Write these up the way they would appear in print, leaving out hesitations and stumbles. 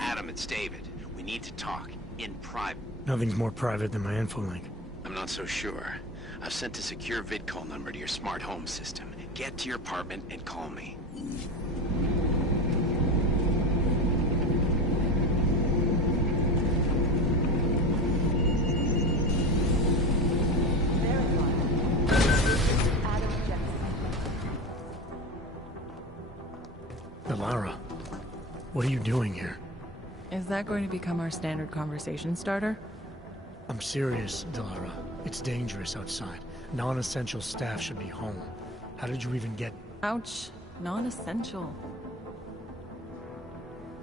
Adam, it's David. We need to talk. In private. Nothing's more private than my info link. I'm not so sure. I've sent a secure vid-call number to your smart home system. Get to your apartment and call me. Lara, what are you doing here? Is that going to become our standard conversation starter? I'm serious, Delara. It's dangerous outside. Non-essential staff should be home. How did you even get... Ouch. Non-essential.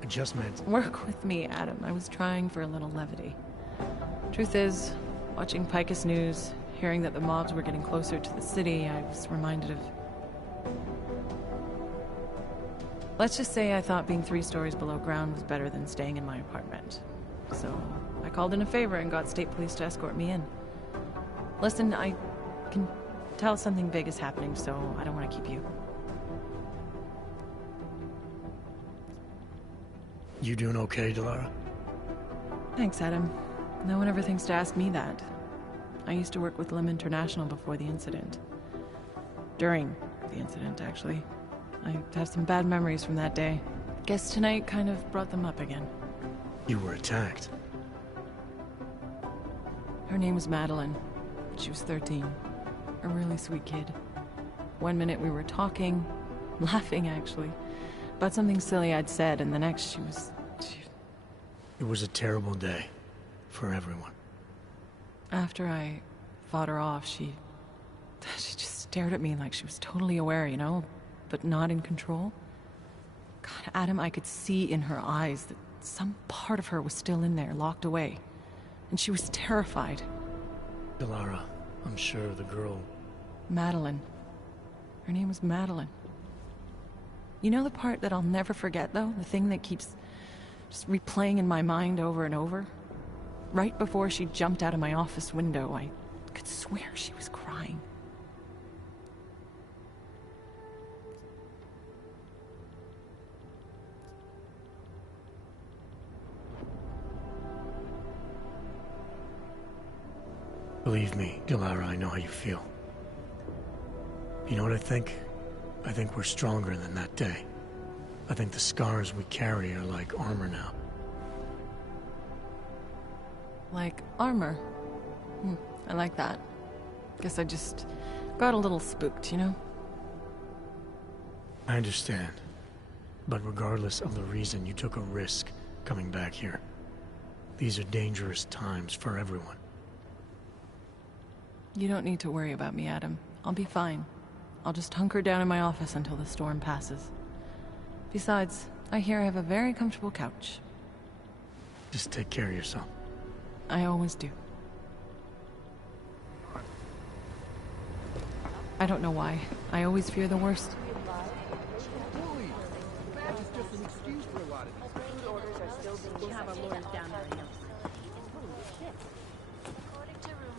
I just meant... Work with me, Adam. I was trying for a little levity. Truth is, watching Picus News, hearing that the mobs were getting closer to the city, I was reminded of... Let's just say I thought being 3 stories below ground was better than staying in my apartment. So, I called in a favor and got state police to escort me in. Listen, I can tell something big is happening, so I don't want to keep you. You doing okay, Delara? Thanks, Adam. No one ever thinks to ask me that. I used to work with Lim International before the incident. During the incident, actually. I have some bad memories from that day. Guess tonight kind of brought them up again. You were attacked. Her name was Madeline. She was 13. A really sweet kid. One minute we were talking, laughing actually, about something silly I'd said, and the next she was... It was a terrible day. For everyone. After I fought her off, she just stared at me like she was totally aware, you know? But not in control. God, Adam, I could see in her eyes that some part of her was still in there, locked away. And she was terrified. Delara, I'm sure the girl... Madeline. Her name was Madeline. You know the part that I'll never forget, though? The thing that keeps just replaying in my mind over and over? Right before she jumped out of my office window, I could swear she was crying. Believe me, Delara, I know how you feel. You know what I think? I think we're stronger than that day. I think the scars we carry are like armor now. Like armor? I like that. Guess I just got a little spooked, you know? I understand. But regardless of the reason, you took a risk coming back here. These are dangerous times for everyone. You don't need to worry about me, Adam. I'll be fine. I'll just hunker down in my office until the storm passes. Besides, I hear I have a very comfortable couch. Just take care of yourself. I always do. I don't know why. I always fear the worst.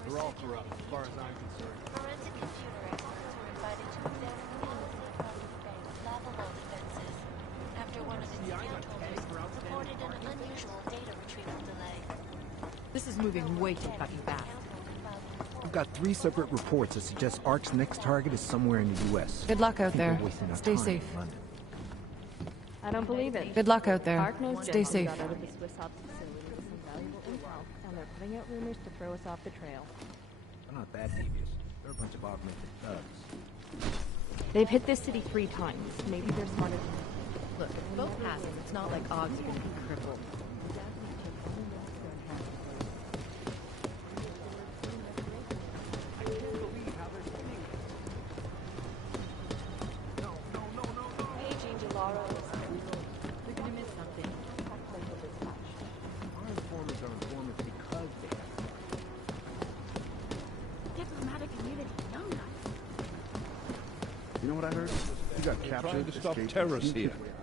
They're all corrupt, as far as I'm concerned. Forensic computer experts were invited to examine the illegal lavable defenses after one of its account holders reported an unusual data retrieval delay. This is moving way too fucking fast. I've got 3 separate reports that suggest ARC's next target is somewhere in the U.S. Good luck out there. Wasting our Stay time safe. in London. I don't believe it. Good luck out there. ARC knows Stay just safe. got out of the Swiss Ops facility with some valuable intel, and they're putting out rumors to throw us off the trail. They're not that devious. They're a bunch of augmented thugs. They've hit this city 3 times. Maybe they're smarter than us. Look, if both passes, it's not like Oggs are gonna be crippled. Paging Delara. They're gonna miss something. know what I heard? You got captured. Trying to stop escaped, terrorists sneaked here. his way out.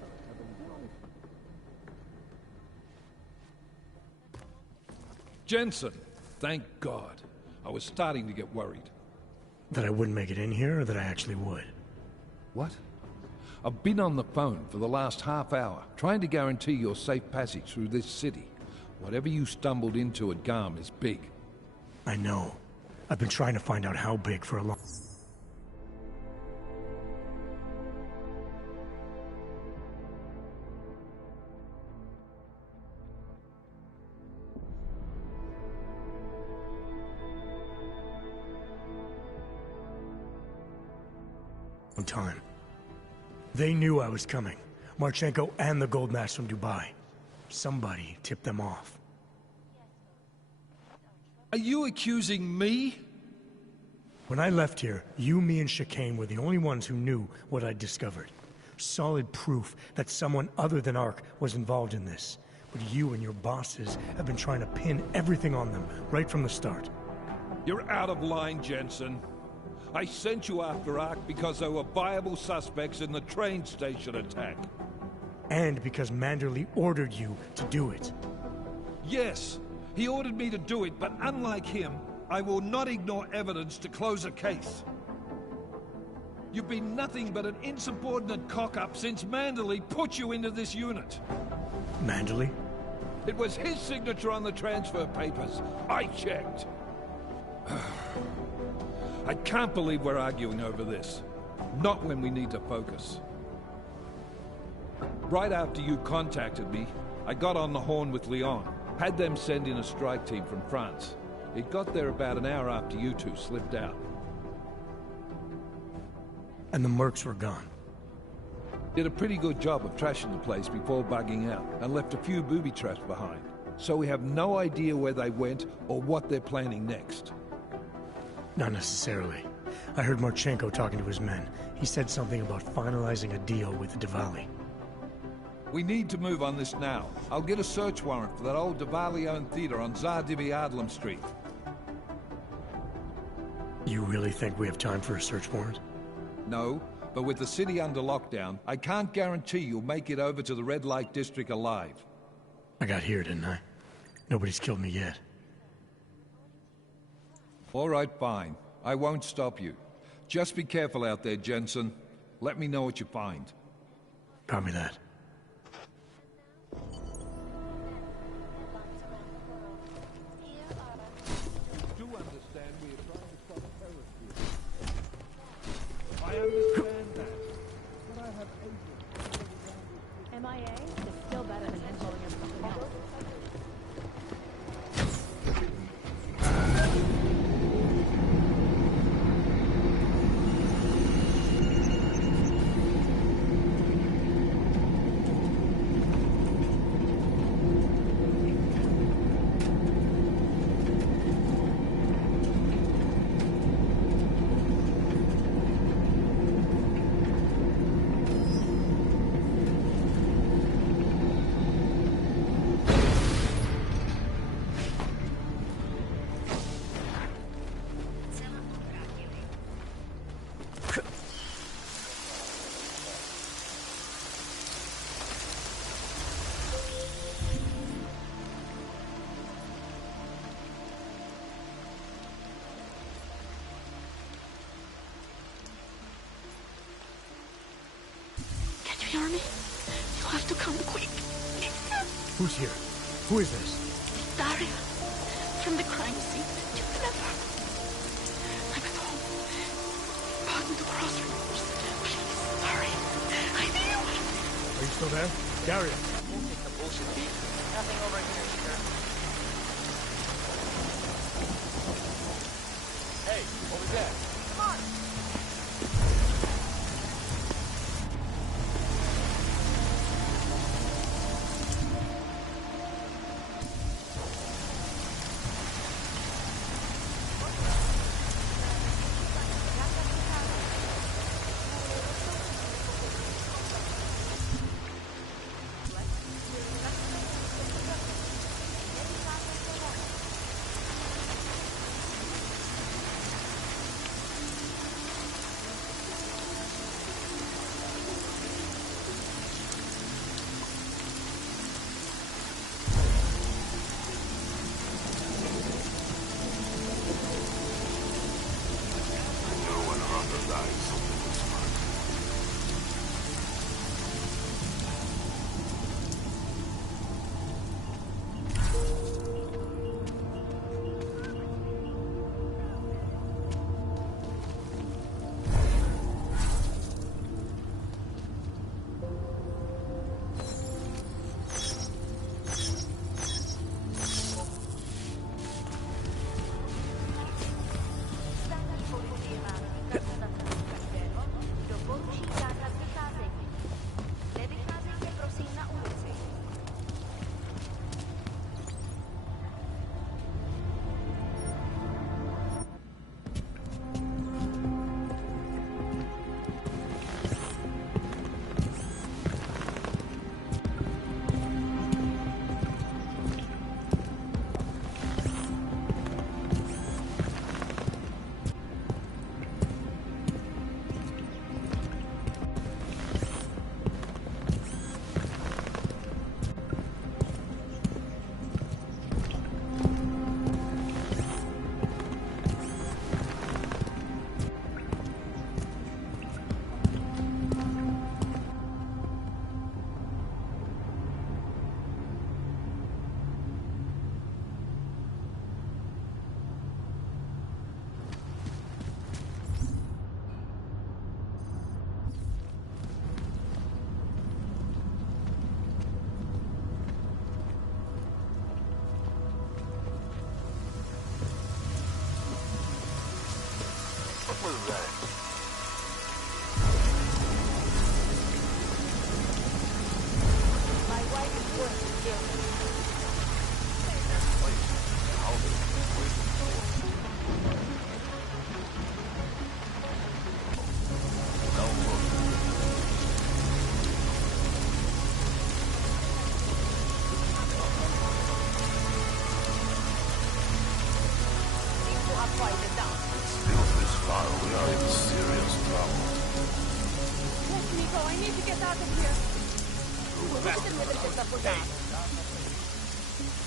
Jensen! Thank God. I was starting to get worried. That I wouldn't make it in here, or that I actually would? What? I've been on the phone for the last half hour, trying to guarantee your safe passage through this city. Whatever you stumbled into at Garm is big. I know. I've been trying to find out how big for a long... time. They knew I was coming. Marchenko and the gold mask from Dubai. Somebody tipped them off. Are you accusing me? When I left here, you, me, and Chicane were the only ones who knew what I'd discovered. Solid proof that someone other than Ark was involved in this. But you and your bosses have been trying to pin everything on them, right from the start. You're out of line, Jensen. I sent you after Ark because there were viable suspects in the train station attack. And because Manderley ordered you to do it. Yes, he ordered me to do it, but unlike him, I will not ignore evidence to close a case. You've been nothing but an insubordinate cock-up since Manderley put you into this unit. Manderley? It was his signature on the transfer papers. I checked. I can't believe we're arguing over this. Not when we need to focus. Right after you contacted me, I got on the horn with Leon. Had them send in a strike team from France. It got there about an hour after you two slipped out. And the mercs were gone. Did a pretty good job of trashing the place before bugging out, and left a few booby traps behind. So we have no idea where they went or what they're planning next. Not necessarily. I heard Marchenko talking to his men. He said something about finalizing a deal with the Diwali. We need to move on this now. I'll get a search warrant for that old Diwali-owned theater on Tsar Dibi Adlam Street. You really think we have time for a search warrant? No, but with the city under lockdown, I can't guarantee you'll make it over to the red light district alive. I got here, didn't I? Nobody's killed me yet. All right, fine. I won't stop you. Just be careful out there, Jensen. Let me know what you find. Copy that. Do understand we are trying to stop terrorists here. I understand that. But I have agents. MIA is still better than him calling him something else. Can you hear me? You have to come quick. Who's here? Who is this? Daria, from the crime scene. You never. I'm at home. Brought me to Crossroads. Please, hurry. I need you. Are you still there? Daria! Nothing over here, sir. Hey, over there. Come on. out of here.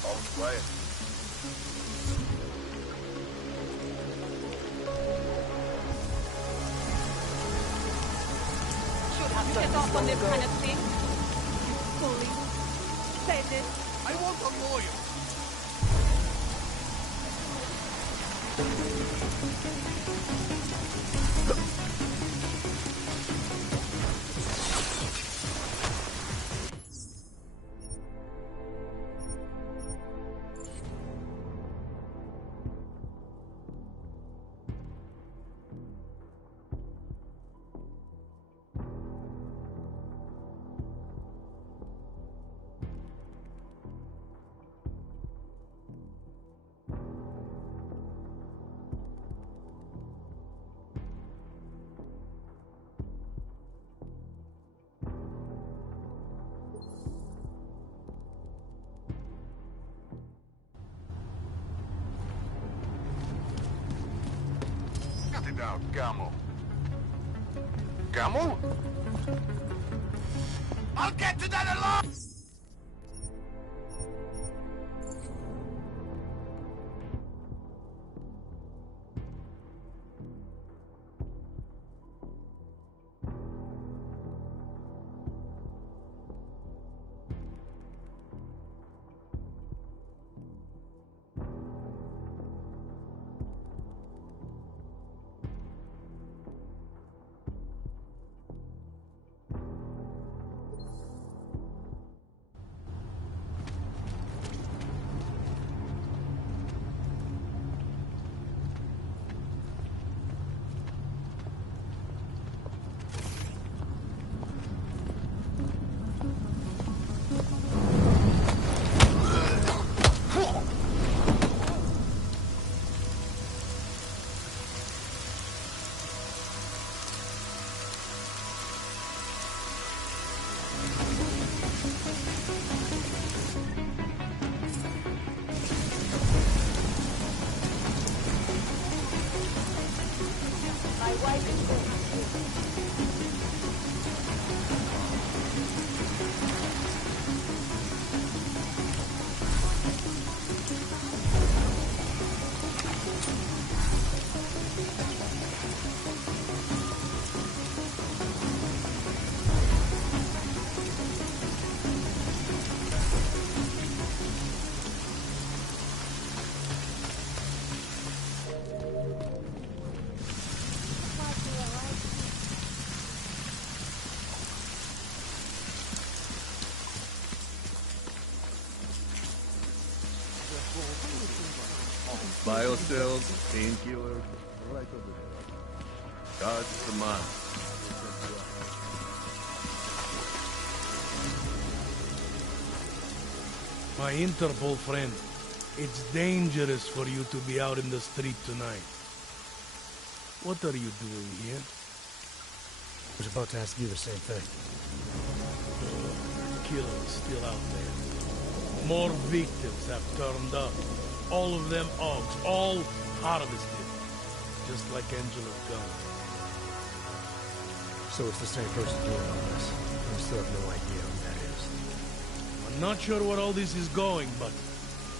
All's quiet. Should have get off on this kind of thing. Bully. Bandit. I want a lawyer. Cut it out, Camel. Camel? I'll get to that alone! Biocells, painkillers, right over there. Charge for mine. My Interpol friend, it's dangerous for you to be out in the street tonight. What are you doing here? I was about to ask you the same thing. Killers still out there. More victims have turned up. All of them Augs, all harvested. Just like Angela's gun. So it's the same person doing all this. I still have no idea who that is. I'm not sure where all this is going, but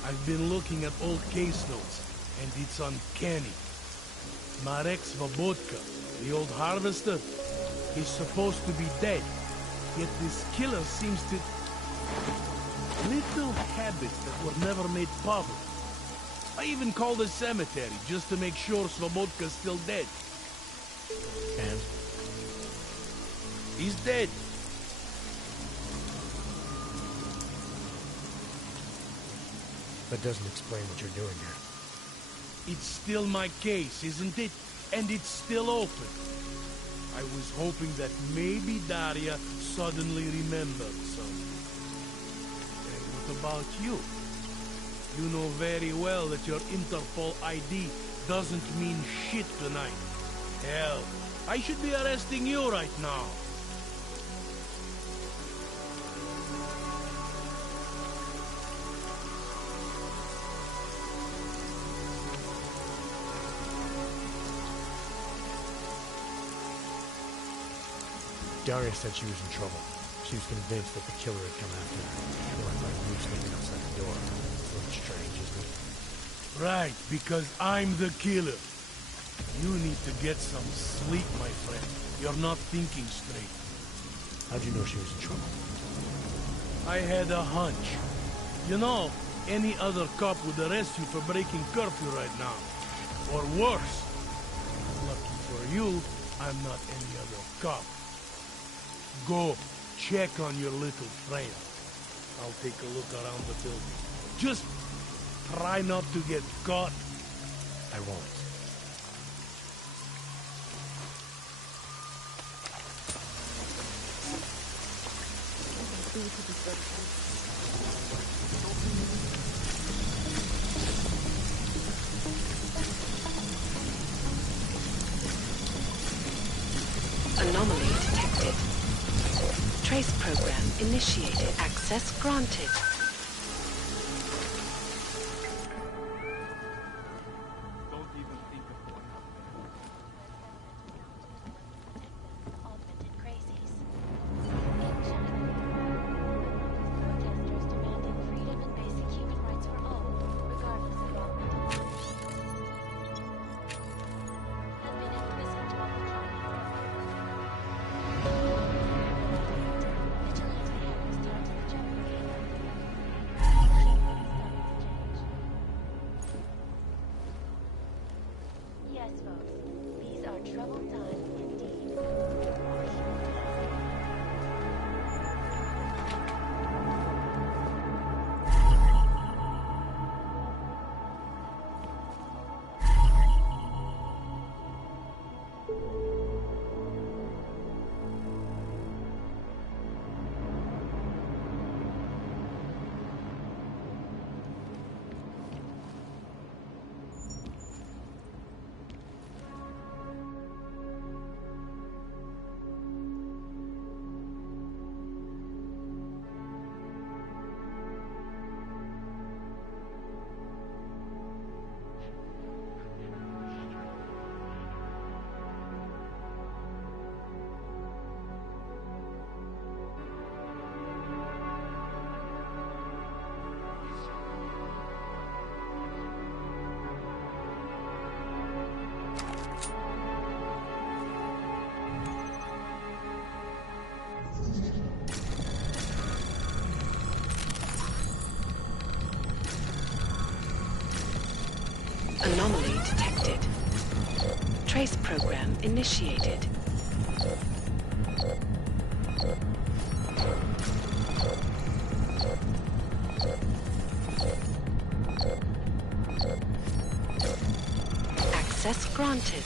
I've been looking at old case notes, and it's uncanny. Marek Svobotka, the old harvester, he's supposed to be dead. Yet this killer seems to... little habits that were never made public. I even called the cemetery just to make sure Svobodka's still dead. And? He's dead. That doesn't explain what you're doing here. It's still my case, isn't it? And it's still open. I was hoping that maybe Daria suddenly remembered something. And what about you? You know very well that your Interpol ID doesn't mean shit tonight. Hell, I should be arresting you right now. Daria said she was in trouble. She was convinced that the killer had come after her. She left like loose living outside the door. A little strange, isn't it? Right, because I'm the killer. You need to get some sleep, my friend. You're not thinking straight. How'd you know she was in trouble? I had a hunch. You know, any other cop would arrest you for breaking curfew right now. Or worse. Lucky for you, I'm not any other cop. Go, check on your little friend. I'll take a look around the building. Just try not to get caught. I won't. Anomaly detected. Trace program initiated. Access granted. Augmented crazies. In China, protesters demanding freedom and basic human rights for all, regardless of augmented knowledge, have been imprisoned while patrolling. Vigilante hackers tied to the Jumper game. Showing starting to change. Yes, folks. These are troubled times indeed. Anomaly detected. Trace program initiated. Access granted.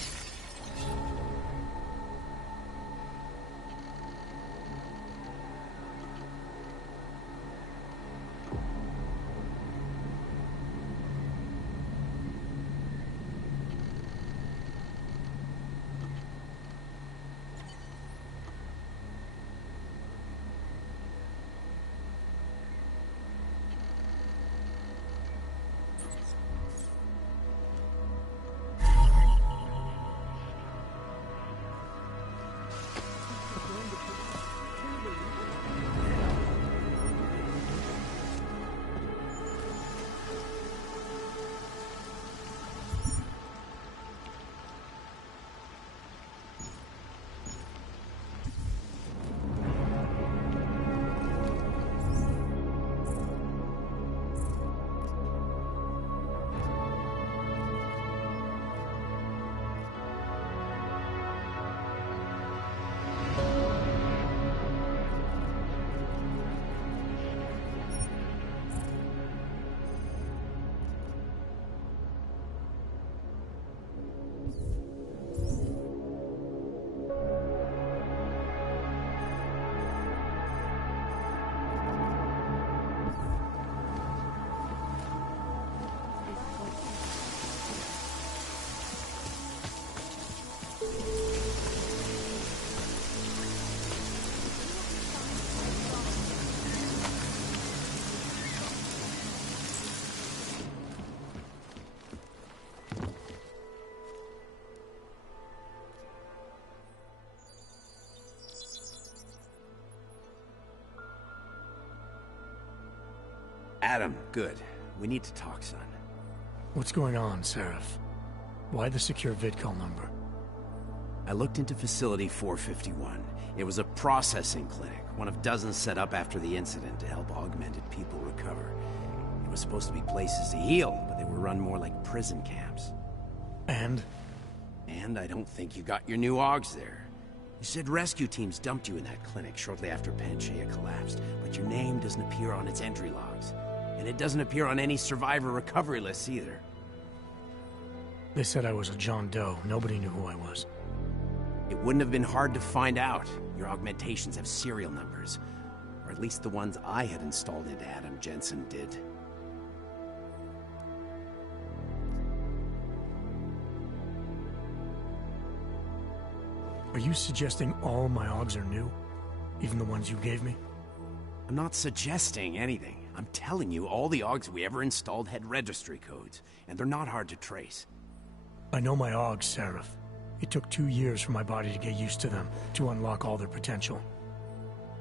Adam, good. We need to talk, son. What's going on, Seraph? Why the secure vidcall number? I looked into Facility 451. It was a processing clinic, one of dozens set up after the incident to help augmented people recover. It was supposed to be places to heal, but they were run more like prison camps. And? And I don't think you got your new AUGs there. You said rescue teams dumped you in that clinic shortly after Panchaea collapsed, but your name doesn't appear on its entry logs. And it doesn't appear on any survivor recovery lists either. They said I was a John Doe. Nobody knew who I was. It wouldn't have been hard to find out. Your augmentations have serial numbers. Or at least the ones I had installed into Adam Jensen did. Are you suggesting all my AUGs are new? Even the ones you gave me? I'm not suggesting anything. I'm telling you, all the AUGs we ever installed had registry codes, and they're not hard to trace. I know my AUGs, Seraph. It took 2 years for my body to get used to them, to unlock all their potential.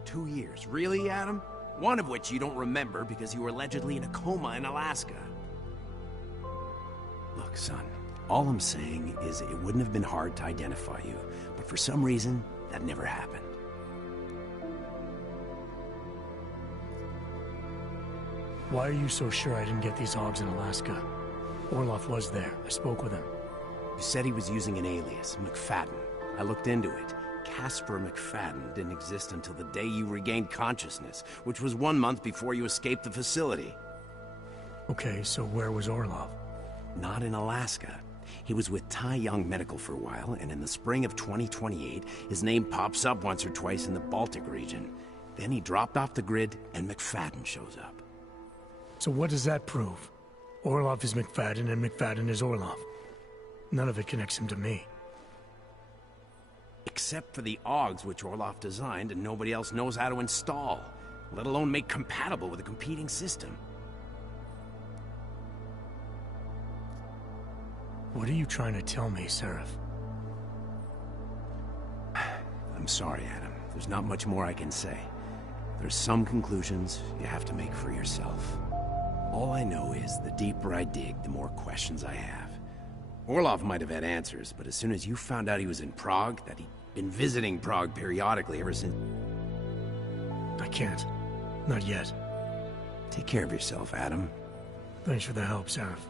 2 years? Really, Adam? One of which you don't remember because you were allegedly in a coma in Alaska. Look, son, all I'm saying is it wouldn't have been hard to identify you, but for some reason, that never happened. Why are you so sure I didn't get these AUGs in Alaska? Orloff was there. I spoke with him. You said he was using an alias, McFadden. I looked into it. Casper McFadden didn't exist until the day you regained consciousness, which was 1 month before you escaped the facility. Okay, so where was Orloff? Not in Alaska. He was with Tai Young Medical for a while, and in the spring of 2028, his name pops up once or twice in the Baltic region. Then he dropped off the grid, and McFadden shows up. So what does that prove? Orloff is McFadden, and McFadden is Orloff. None of it connects him to me. Except for the AUGs which Orloff designed and nobody else knows how to install, let alone make compatible with a competing system. What are you trying to tell me, Seraph? I'm sorry, Adam. There's not much more I can say. There's some conclusions you have to make for yourself. All I know is the deeper I dig, the more questions I have. Orloff might have had answers, but as soon as you found out he was in Prague, that he'd been visiting Prague periodically ever since... I can't. Not yet. Take care of yourself, Adam. Thanks for the help, Seraph.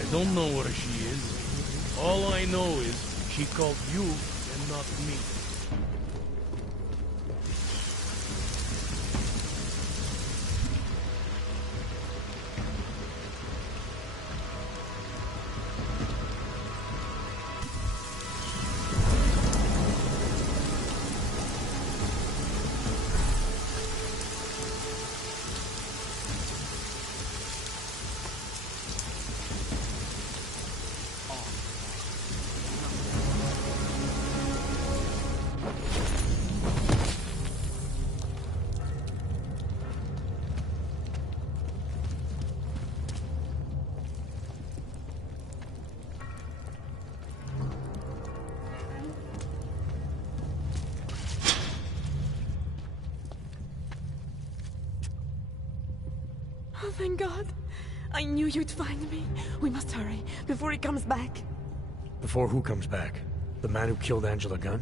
I don't know where she is. All I know is she called you and not me. Oh, thank God. I knew you'd find me. We must hurry, before he comes back. Before who comes back? The man who killed Angela Gunn?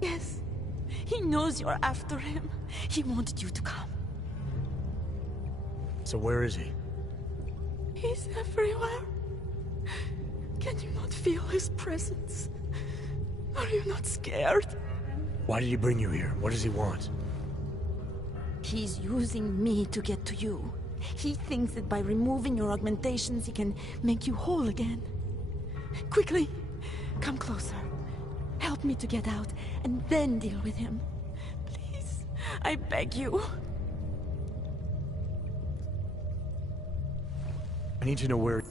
Yes. He knows you're after him. He wanted you to come. So where is he? He's everywhere. Can you not feel his presence? Are you not scared? Why did he bring you here? What does he want? He's using me to get to you. He thinks that by removing your augmentations, he can make you whole again. Quickly, come closer. Help me to get out, and then deal with him. Please, I beg you. I need to know where...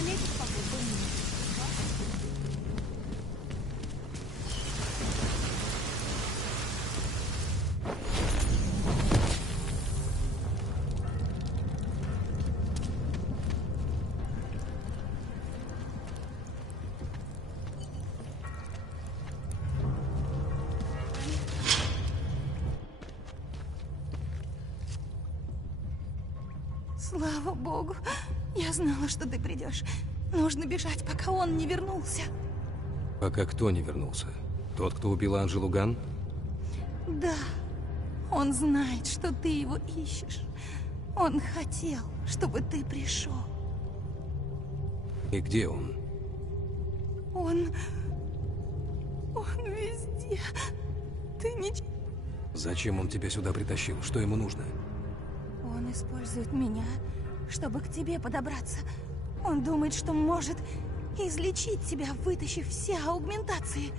заметить, пока ты не... Слава богу. Я знала, что ты придешь. Нужно бежать, пока он не вернулся. Пока кто не вернулся? Тот, кто убил Анжелу Ган? Да. Он знает, что ты его ищешь. Он хотел, чтобы ты пришел. И где он? Он везде. Ты не... Зачем он тебя сюда притащил? Что ему нужно? Он использует меня, чтобы к тебе подобраться. Он думает, что может излечить тебя, вытащив все аугментации.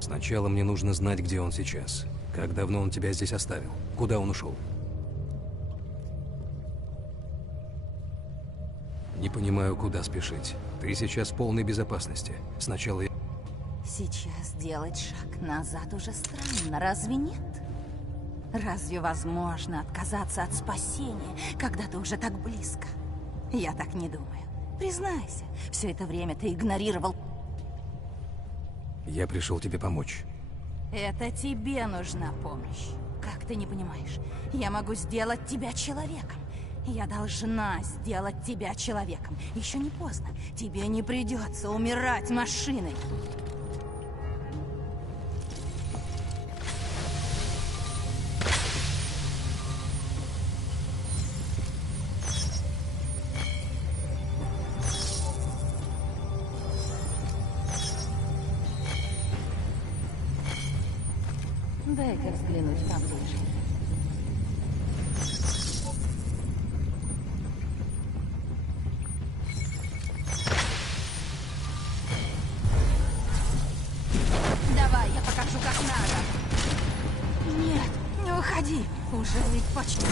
Сначала мне нужно знать, где он сейчас. Как давно он тебя здесь оставил? Куда он ушел? Не понимаю, куда спешить. Ты сейчас в полной безопасности. Сначала я... Сейчас делать шаг назад уже странно, разве нет? Разве возможно отказаться от спасения, когда ты уже так близко? Я так не думаю. Признайся, все это время ты игнорировал... Я пришел тебе помочь. Это тебе нужна помощь. Как ты не понимаешь? Я могу сделать тебя человеком. Я должна сделать тебя человеком. Еще не поздно. Тебе не придется умирать машиной. Дай-ка взглянуть поближе. Давай, я покажу, как надо. Нет, не уходи. Уже ведь почти.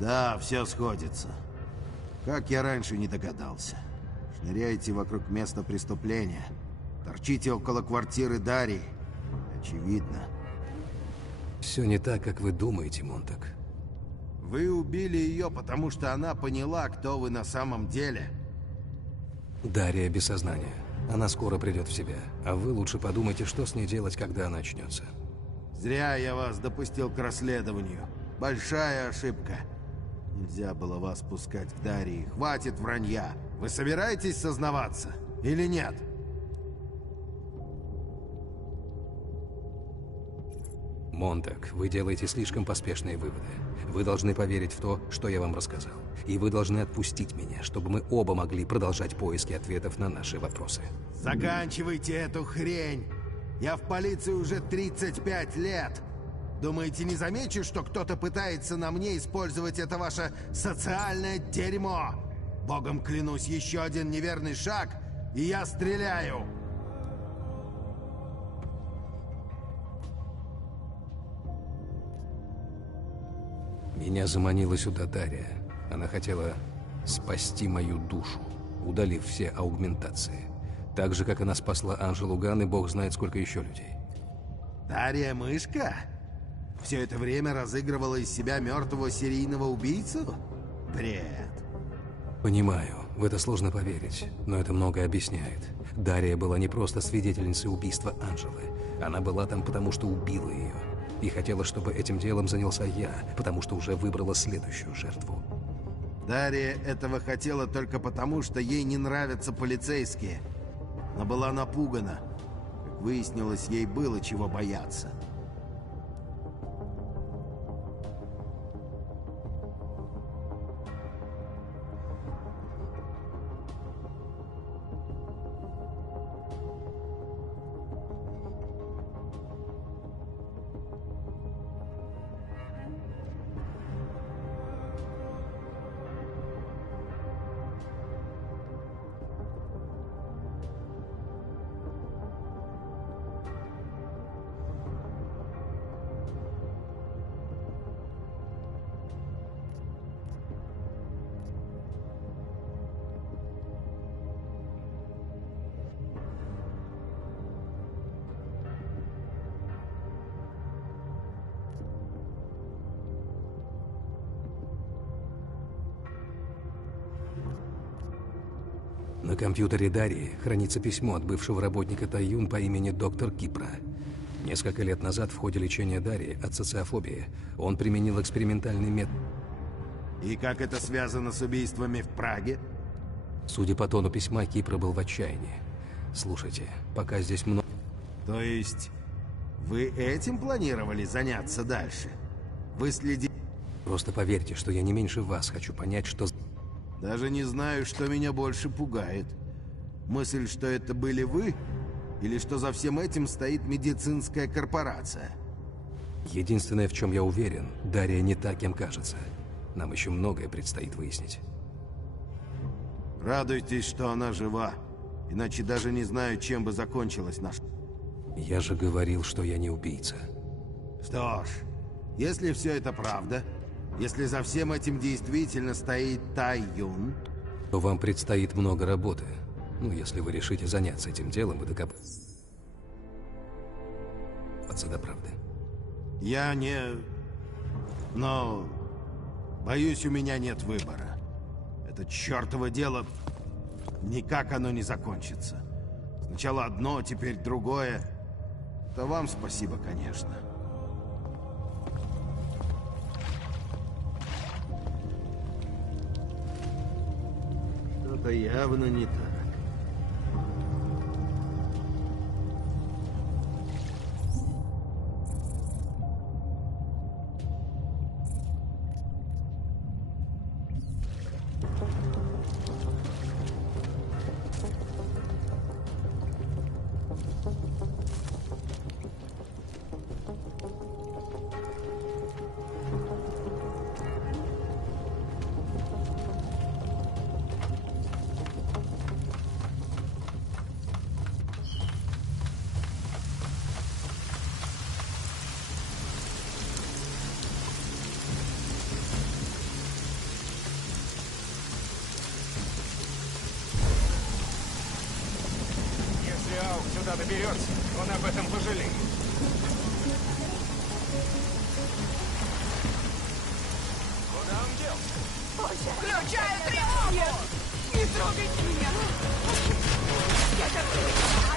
Да, все сходится. Как я раньше не догадался. Шныряете вокруг места преступления. Торчите около квартиры Дарьи. Очевидно. Все не так, как вы думаете, Монтак. Вы убили ее, потому что она поняла, кто вы на самом деле. Дарья без сознания. Она скоро придет в себя. А вы лучше подумайте, что с ней делать, когда она очнется. Зря я вас допустил к расследованию. Большая ошибка. Нельзя было вас пускать к Дарье. Хватит вранья. Вы собираетесь сознаваться? Или нет? Монтак, вы делаете слишком поспешные выводы. Вы должны поверить в то, что я вам рассказал. И вы должны отпустить меня, чтобы мы оба могли продолжать поиски ответов на наши вопросы. Заканчивайте эту хрень! Я в полиции уже 35 лет! Думаете, не замечу, что кто-то пытается на мне использовать это ваше социальное дерьмо? Богом клянусь, еще один неверный шаг, и я стреляю! Меня заманила сюда Дарья. Она хотела спасти мою душу, удалив все аугментации. Так же, как она спасла Анжелу Ган и бог знает сколько еще людей. Дарья мышка? Все это время разыгрывала из себя мертвого серийного убийцу? Бред. Понимаю, в это сложно поверить, но это многое объясняет. Дарья была не просто свидетельницей убийства Анжелы. Она была там, потому что убила ее. И хотела, чтобы этим делом занялся я, потому что уже выбрала следующую жертву. Дарья этого хотела только потому, что ей не нравятся полицейские. Но была напугана. Как выяснилось, ей было чего бояться. На компьютере Дарьи хранится письмо от бывшего работника Тайюн по имени доктор Кипра. Несколько лет назад в ходе лечения Дарьи от социофобии он применил экспериментальный метод. И как это связано с убийствами в Праге? Судя по тону письма, Кипра был в отчаянии. Слушайте, пока здесь много... То есть вы этим планировали заняться дальше? Вы следите... Просто поверьте, что я не меньше вас хочу понять, что... Даже не знаю, что меня больше пугает. Мысль, что это были вы, или что за всем этим стоит медицинская корпорация? Единственное, в чем я уверен, Дарья не та, кем кажется. Нам еще многое предстоит выяснить. Радуйтесь, что она жива. Иначе даже не знаю, чем бы закончилась наша... Я же говорил, что я не убийца. Что ж, если все это правда... Если за всем этим действительно стоит Тайюн, то вам предстоит много работы. Ну, если вы решите заняться этим делом и докопаться до правды. Я не... Но... Боюсь, у меня нет выбора. Это чертово дело... Никак оно не закончится. Сначала одно, теперь другое. То вам спасибо, конечно. Что-то явно не так. сюда доберется, он об этом пожалеет. Куда он делся? Включаю тревогу! Не трогайте меня! Я так...